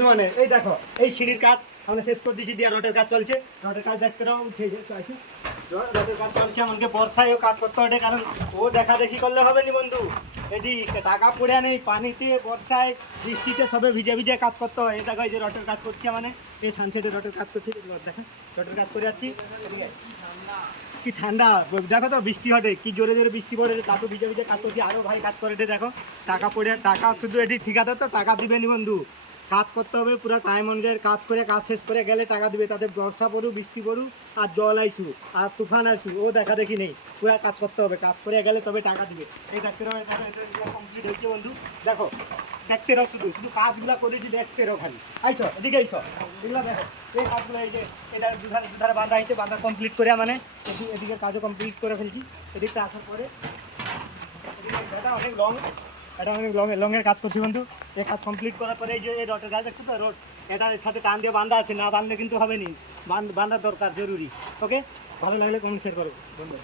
মানে এই দেখো এই সিঁড়ির কাজ আমরা শেষ করে দিয়েছি, দিয়ে রোডের কাজ চলছে। রোডের কাজ দেখতে রো উঠে আসি, রোডের কাজ চলছে। আমাকে বর্ষায়ও কাজ করতে হবে, কারণ ও দেখা দেখি করলে হবে নি বন্ধু। এটি টাকা পড়ে নেই, পানিতে বর্ষায় বৃষ্টিতে সবে ভিজে ভিজে কাজ করতে হয়। এই দেখো এই যে রোডের কাজ করছি, মানে এই সানসেটে রোডের কাজ করছি। দেখা রোডের কাজ করে যাচ্ছি, কি ঠান্ডা দেখো তো, বৃষ্টি হবে কি জোরে জোরে বৃষ্টি পড়ে, তাতে ভিজে ভিজে কাজ করছি। আরও ভাই কাজ করে দেখো, টাকা পড়ে টাকা শুধু এটি ঠিকাদার তো টাকা দিবে নি বন্ধু। কাজ করতে হবে পুরো টাইম অনুযায়ী, কাজ করে কাজ শেষ করে গেলে টাকা দিবে। তাদের বর্ষা পড়ুক বৃষ্টি পড়ুক আর জল আইসু আর তুফান আসু, ও দেখা দেখি নেই, পুরো কাজ করতে হবে। কাজ করে গেলে তবে টাকা দিবে। এই দেখতে রো কমপ্লিট হয়েছে বন্ধু। দেখো দেখতে রো, শুধু শুধু কাজগুলো করেছি, দেখতে রো খালি। আইসো এদিকে আইসো, এগুলো দেখো এই কাজগুলো। এই যে এটা দুধারে দুধারে বাঁধা হয়েছে, বাঁধা কমপ্লিট করে মানে এদিকের কাজও কমপ্লিট করে ফেলছি। এদিকটা আসার পরে এটা অনেক লং, এটা অনেক লংয়ের কাজ করছি বন্ধু। এই কাজ কমপ্লিট করার পরে এই যে এই রোডের কাজ দেখছো তো, রোড এটার সাথে টান দিয়ে বাঁধা আছে, না বাঁধলে কিন্তু হবে নি, বাঁধার দরকার জরুরি। ওকে, ভালো লাগলে কমেন্ট শেয়ার করো বন্ধু।